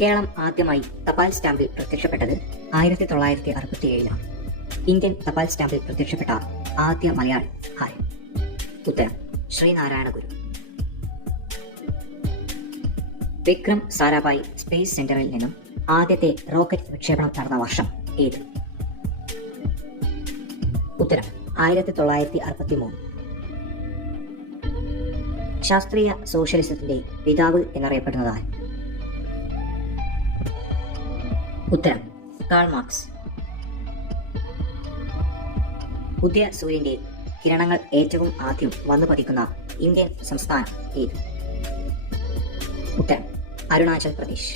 കേരളം ആദ്യമായി തപാൽ സ്റ്റാമ്പിൽ പ്രത്യക്ഷപ്പെട്ടത് 1967-ലാണ്. ഇന്ത്യൻ തപാൽ സ്റ്റാമ്പിൽ പ്രത്യക്ഷപ്പെട്ട ആദ്യ മലയാളി ആര്? ഉത്തരം ശ്രീനാരായണ ഗുരു. വിക്രം സാരാഭായ് സ്പേസ് സെന്ററിൽ നിന്നും ആദ്യത്തെ റോക്കറ്റ് വിക്ഷേപണം നടന്ന വർഷം ഏത്? ഉത്തരം 1963. ശാസ്ത്രീയ സോഷ്യലിസത്തിന്റെ പിതാവ് എന്നറിയപ്പെടുന്നതായി? ഉത്തരം കാൾ മാർക്സ്. ഉദയ സൂര്യന്റെ കിരണങ്ങൾ ഏറ്റവും ആദ്യം വന്നു പതിക്കുന്ന ഇന്ത്യൻ സംസ്ഥാനം ഏത്? ഉത്തരം അരുണാചൽ പ്രദേശ്.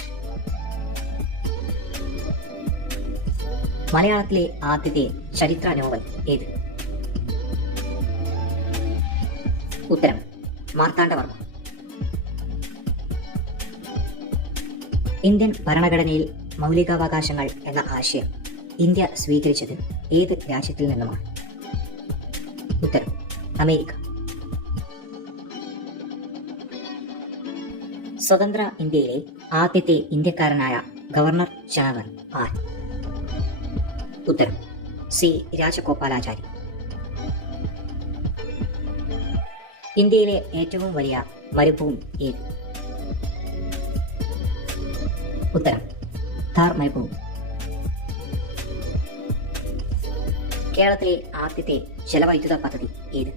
മലയാളത്തിലെ ആദ്യത്തെ ചരിത്ര നോവൽ ഏത്? ഉത്തരം മാർത്താണ്ഡവർമ്മ. ഇന്ത്യൻ ഭരണഘടനയിൽ മൗലികാവകാശങ്ങൾ എന്ന ആശയം ഇന്ത്യ സ്വീകരിച്ചത് ഏത് രാജ്യത്തിൽ നിന്നുമാണ്? ഉത്തരം അമേരിക്ക. സ്വതന്ത്ര ഇന്ത്യയിലെ ആദ്യത്തെ ഇന്ത്യക്കാരനായ ഗവർണർ ജനറൽ ആര്? ഉത്തരം സി രാജഗോപാലാചാരി. ഇന്ത്യയിലെ ഏറ്റവും വലിയ മരുഭൂമി ഏത്? ഉത്തരം ഥാർ മരുഭൂമി. കേരളത്തിലെ ആദ്യത്തെ ജലവൈദ്യുത പദ്ധതി ഏത്?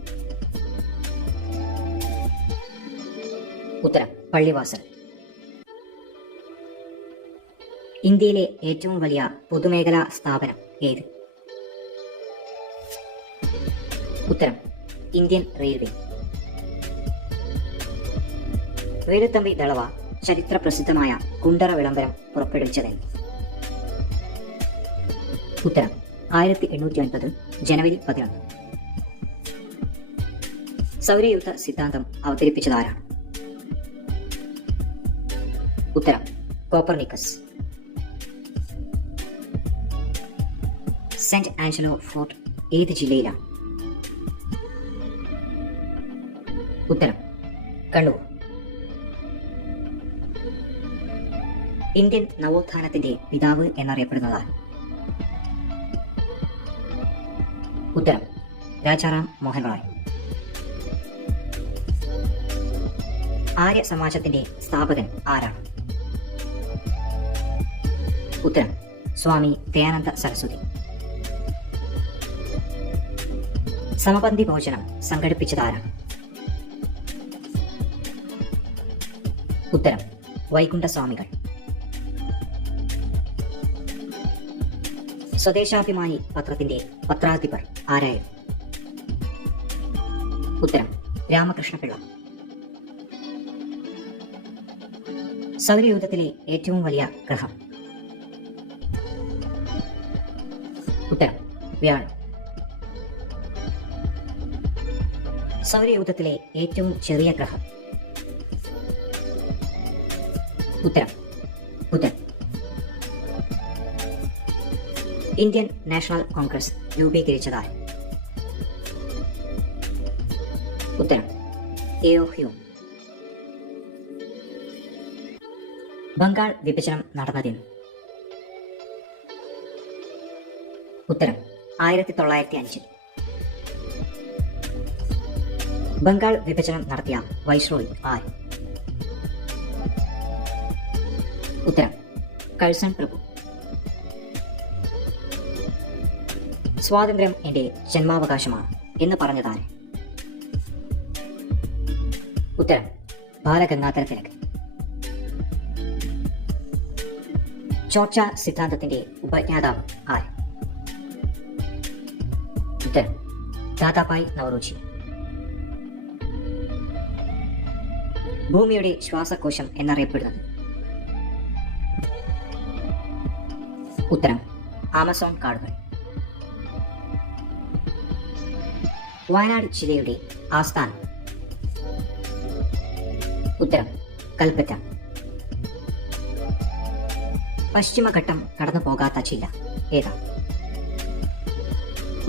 ഉത്തരം പള്ളിവാസൽ. ഇന്ത്യയിലെ ഏറ്റവും വലിയ പൊതുമേഖലാ സ്ഥാപനം ഏത്? ഉത്തരം ഇന്ത്യൻ റെയിൽവേ. വേലുത്തമ്പി ദളവ ചരിത്ര പ്രസിദ്ധമായ കുണ്ടറ വിളംബരം പുറപ്പെടുവിച്ചത്? ഉത്തരം 1809 ജനുവരി 11. സൗരയൂഥ സിദ്ധാന്തം അവതരിപ്പിച്ചതാരാണ്? ഉത്തരം കോപ്പർനിക്കസ്. സെന്റ് ആഞ്ചലോ ഫോർട്ട് ഏത് ജില്ലയിലാണ്? ഉത്തരം കണ്ണൂർ. ഇന്ത്യൻ നവോത്ഥാനത്തിന്റെ പിതാവ് എന്നറിയപ്പെടുന്നതാണ്? ഉത്തരം രാജാറാം മോഹൻ റോയ്. ആര്യ സമാജത്തിന്റെ സ്ഥാപകൻ ആരാണ്? ഉത്തരം സ്വാമി ദയാനന്ദ സരസ്വതി. സമപന്തി ഭോജനം സംഘടിപ്പിച്ചതാരാണ്? ഉത്തരം വൈകുണ്ഠസ്വാമികൾ. സ്വദേശാഭിമാനി പത്രത്തിന്റെ പത്രാധിപർ ആരായിരുന്നു? ഉത്തരം രാമകൃഷ്ണപിള്ള. സൗരയൂഥത്തിലെ ഏറ്റവും വലിയ ഗ്രഹം? ഉത്തരം വ്യാഴം. സൗരയൂഥത്തിലെ ഏറ്റവും ചെറിയ ഗ്രഹം? ഉത്തരം ബുധൻ. ഇന്ത്യൻ നാഷണൽ കോൺഗ്രസ് രൂപീകരിച്ചതായി? ഉത്തരം എ.ഒ. ഹ്യൂം. ബംഗാൾ വിഭജനം നടന്നതെന്ന്? ഉത്തരം 1905. ബംഗാൾ വിഭജനം നടത്തിയ വൈസ്രോയി ആര്? ഉത്തരം കഴ്സൺ പ്രഭു. സ്വാതന്ത്ര്യം എന്റെ ജന്മാവകാശമാണ് എന്ന് പറഞ്ഞതാര്? ഉത്തരം ബാലഗംഗാധര തിലകൻ. ചോർച്ച സിദ്ധാന്തത്തിന്റെ ഉപജ്ഞാതാവ് ആര്? ഉത്തരം ദാദാഭായ് നവറോജി. ഭൂമിയുടെ ശ്വാസകോശം എന്നറിയപ്പെടുന്നത്? ഉത്തരം ആമസോൺ കാടുകൾ. വയനാട് ജില്ലയുടെ ആസ്ഥാനം? ഉത്തരം കൽപ്പറ്റ. പശ്ചിമഘട്ടം കടന്നു പോകാത്ത ജില്ല ഏതാ?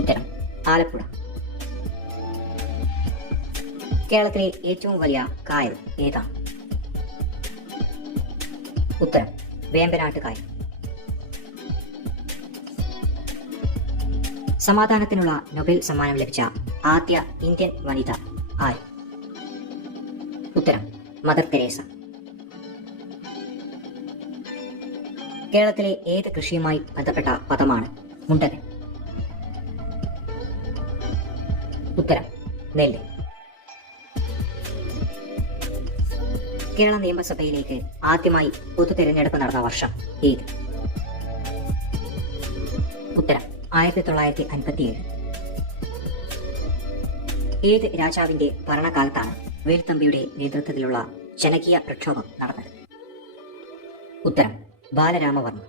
ഉത്തരം ആലപ്പുഴ. കേരളത്തിലെ ഏറ്റവും വലിയ കായൽ ഏതാണ്? ഉത്തരം വേമ്പനാട്ടുകായൽ. സമാധാനത്തിനുള്ള നൊബേൽ സമ്മാനം ലഭിച്ച ആദ്യ ഇന്ത്യൻ വനിത ആര്? ഉത്തരം മദർ തെരേസ. കേരളത്തിലെ ഏത് കൃഷിയുമായി ബന്ധപ്പെട്ട പദമാണ് മുണ്ടകൻ? ഉത്തരം നെല്ല്. കേരള നിയമസഭയിലേക്ക് ആദ്യമായി പൊതു തെരഞ്ഞെടുപ്പ് നടന്ന വർഷം ഏത്? ഉത്തരം 1957. ഏത് രാജാവിന്റെ ഭരണകാലത്താണ് വേൽത്തമ്പിയുടെ നേതൃത്വത്തിലുള്ള ജനകീയ പ്രക്ഷോഭം നടന്നത്? ഉത്തരം ബാലരാമവർമ്മ.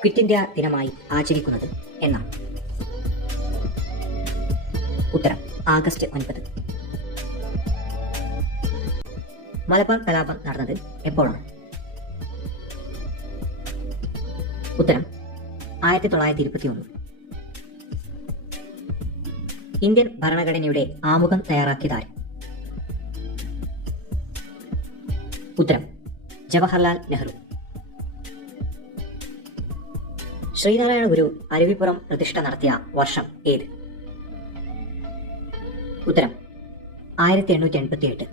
ക്വിറ്റ് ഇന്ത്യ ദിനമായി ആചരിക്കുന്നത് എന്നാണ്? ഉത്തരം ആഗസ്റ്റ് 9. മലബാർ കലാപം നടന്നത് എപ്പോഴാണ്? ഉത്തരം 1921. ഇന്ത്യൻ ഭരണഘടനയുടെ ആമുഖം തയ്യാറാക്കിയതാര്? ഉത്തരം ജവഹർലാൽ നെഹ്റു. ശ്രീനാരായണ ഗുരു അരുവിപ്പുറം പ്രതിഷ്ഠ നടത്തിയ വർഷം ഏത്? ഉത്തരം 1888.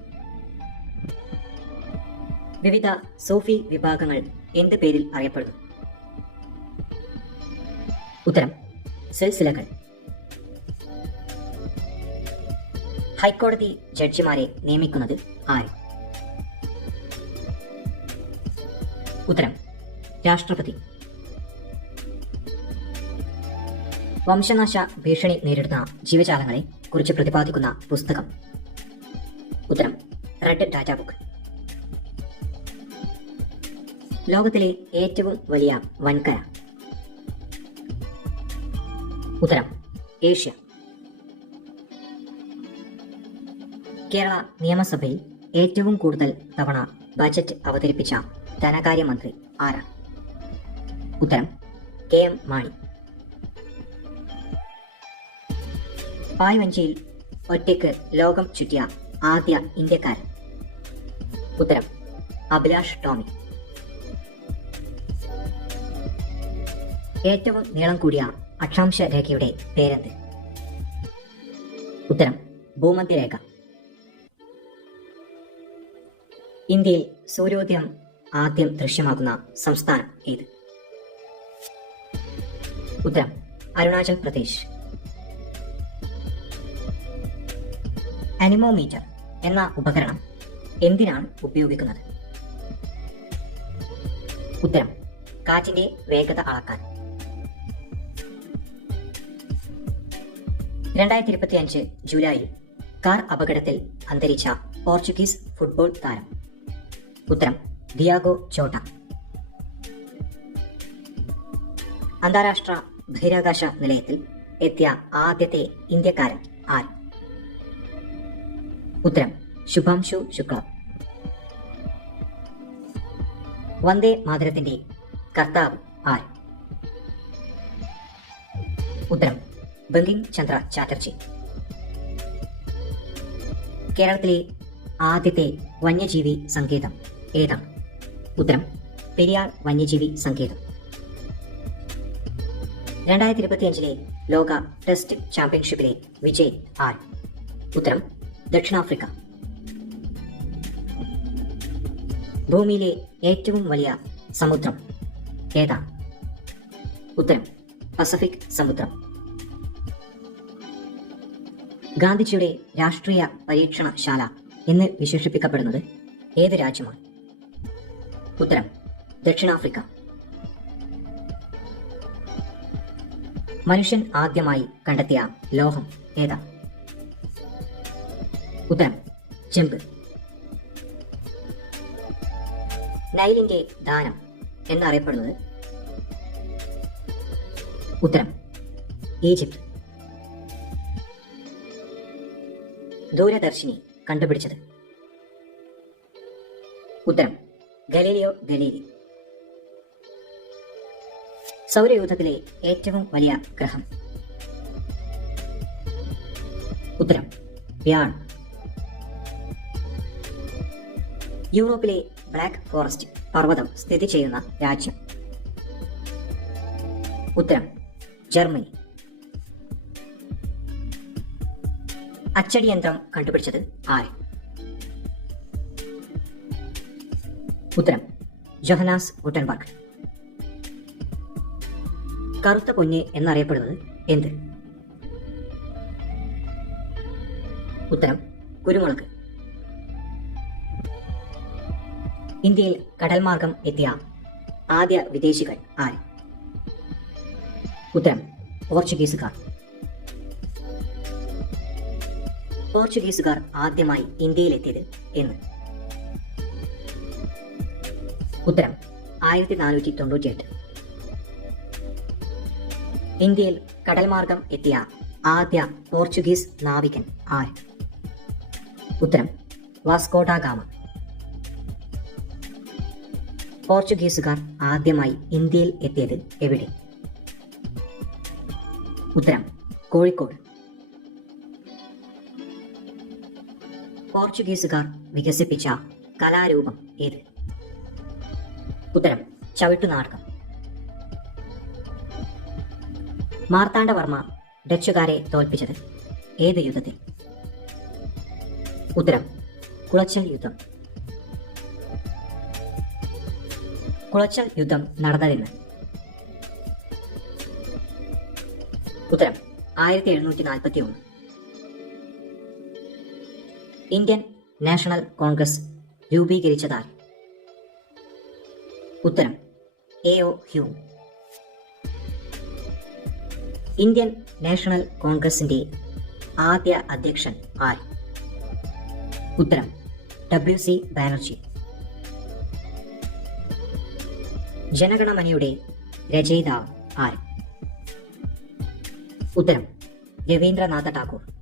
വിവിധ സൂഫി വിഭാഗങ്ങൾ എന്ത് പേരിൽ അറിയപ്പെടുന്നു? ഉത്തരം സിൽസിലകൾ. ഹൈക്കോടതി ജഡ്ജിമാരെ നിയമിക്കുന്നത് ആര്? ഉത്തരം രാഷ്ട്രപതി. വംശനാശ ഭീഷണി നേരിടുന്ന ജീവജാലങ്ങളെ കുറിച്ച് പ്രതിപാദിക്കുന്ന പുസ്തകം? ഉത്തരം റെഡ് ഡാറ്റ ബുക്ക്. ലോകത്തിലെ ഏറ്റവും വലിയ വൻകര? ഉത്തരം ഏഷ്യ. കേരള നിയമസഭയിൽ ഏറ്റവും കൂടുതൽ തവണ ബജറ്റ് അവതരിപ്പിച്ച ധനകാര്യമന്ത്രി ആരാണ്? ഉത്തരം KM മാണി. പായ്വഞ്ചിയിൽ ഒറ്റയ്ക്ക് ലോകം ചുറ്റിയ ആദ്യ ഇന്ത്യക്കാരൻ? ഉത്തരം അഭിലാഷ് ടോമി. ഏറ്റവും നീളം കൂടിയ അക്ഷാംശ രേഖയുടെ പേരെന്ത്? ഉത്തരം ഭൂമധ്യരേഖ. ഇന്ത്യയിൽ സൂര്യോദയം ആദ്യം ദൃശ്യമാകുന്ന സംസ്ഥാനം ഏത്? ഉത്തരം അരുണാചൽ പ്രദേശ്. അനിമോമീറ്റർ എന്ന ഉപകരണം എന്തിനാണ് ഉപയോഗിക്കുന്നത്? ഉത്തരം കാറ്റിന്റെ വേഗത അളക്കാൻ. 2025 ജൂലൈയിൽ കാർ അപകടത്തിൽ അന്തരിച്ച പോർച്ചുഗീസ് ഫുട്ബോൾ താരം? ഉത്തരം ദിയാഗോ ജോട്ട. അന്താരാഷ്ട്ര ബഹിരാകാശ നിലയത്തിൽ എത്തിയ ആദ്യത്തെ ഇന്ത്യക്കാരൻ ആര്? ഉത്തരം ശുഭാംശു ശുക്ല. വന്ദേ മാതരത്തിന്റെ കർത്താവ് ആര്? ഉത്തരം ബങ്കിം ചന്ദ്ര ചാറ്റർജി. കേരളത്തിലെ ആദ്യത്തെ വന്യജീവി സങ്കേതം ഏതാണ്? ഉത്തരം പെരിയാർ വന്യജീവി സങ്കേതം. 2025 ലോക ടെസ്റ്റ് ചാമ്പ്യൻഷിപ്പിലെ വിജയ് ആര്? ഉത്തരം ദക്ഷിണാഫ്രിക്ക. ഭൂമിയിലെ ഏറ്റവും വലിയ സമുദ്രം ഏതാണ്? ഉത്തരം പസഫിക് സമുദ്രം. ഗാന്ധിജിയുടെ രാഷ്ട്രീയ പരീക്ഷണശാല എന്ന് വിശേഷിപ്പിക്കപ്പെടുന്നത് ഏത് രാജ്യമാണ്? ഉത്തരം ദക്ഷിണാഫ്രിക്ക. മനുഷ്യൻ ആദ്യമായി കണ്ടെത്തിയ ലോഹം ഏതാണ്? ഉത്തരം ചെമ്പ്. നൈലിന്റെ ദാനം എന്നറിയപ്പെടുന്നത്? ഉത്തരം ഈജിപ്ത്. ദൂരദർശിനി കണ്ടുപിടിച്ചത്? ഉത്തരം ഗലീലിയോ ഗലീലി. സൗരയൂഥത്തിലെ ഏറ്റവും വലിയ ഗ്രഹം? ഉത്തരം വ്യാഴം. യൂറോപ്പിലെ ബ്ലാക്ക് ഫോറസ്റ്റ് പർവ്വതം സ്ഥിതി ചെയ്യുന്ന രാജ്യം? ഉത്തരം ജർമ്മനി. അച്ചടി യന്ത്രം കണ്ടുപിടിച്ചത് ആര്? ഉത്തരം ജൊഹനാസ് ഗുട്ടൻബർഗ്. കറുത്ത പൊന്ന് എന്നറിയപ്പെടുന്നത് എന്ത്? ഉത്തരം കുരുമുളക്. ഇന്ത്യയിൽ കടൽ മാർഗം എത്തിയ ആദ്യ വിദേശികൾ ആര്? ഉത്തരം പോർച്ചുഗീസുകാർ. പോർച്ചുഗീസുകാർ ആദ്യമായി ഇന്ത്യയിലെത്തിയത് എന്ന്? ഉത്തരം 1498. ഇന്ത്യയിൽ കടൽ മാർഗം എത്തിയ ആദ്യ പോർച്ചുഗീസ് നാവികൻ ആര്? ഉത്തരം വാസ്കോഡ ഗാമ. പോർച്ചുഗീസുകാർ ആദ്യമായി ഇന്ത്യയിൽ എത്തിയത് എവിടെ? ഉത്തരം കോഴിക്കോട്. പോർച്ചുഗീസുകാർ വികസിപ്പിച്ച കലാരൂപം ഏത്? ഉത്തരം ചവിട്ടുനാടകം. മാർത്താണ്ഡവർമ്മ ഡച്ചുകാരെ തോൽപ്പിച്ചത് ഏത് യുദ്ധത്തിൽ? ഉത്തരം കുളച്ചൽ യുദ്ധം. കുളച്ചൽ യുദ്ധം നടന്നതെന്ന്? ഉത്തരം 1741. ഇന്ത്യൻ നാഷണൽ കോൺഗ്രസ് രൂപീകരിച്ചതാർ? ഉത്തരം എ.ഒ. ഹ്യൂം. ഇന്ത്യൻ നാഷണൽ കോൺഗ്രസിന്റെ ആദ്യ അധ്യക്ഷൻ ആര്? ഉത്തരം W.C. ബാനർജി. ജനഗണമനയുടെ രചയിതാവ് ആര്? ഉത്തരം രവീന്ദ്രനാഥ ടാഗോർ.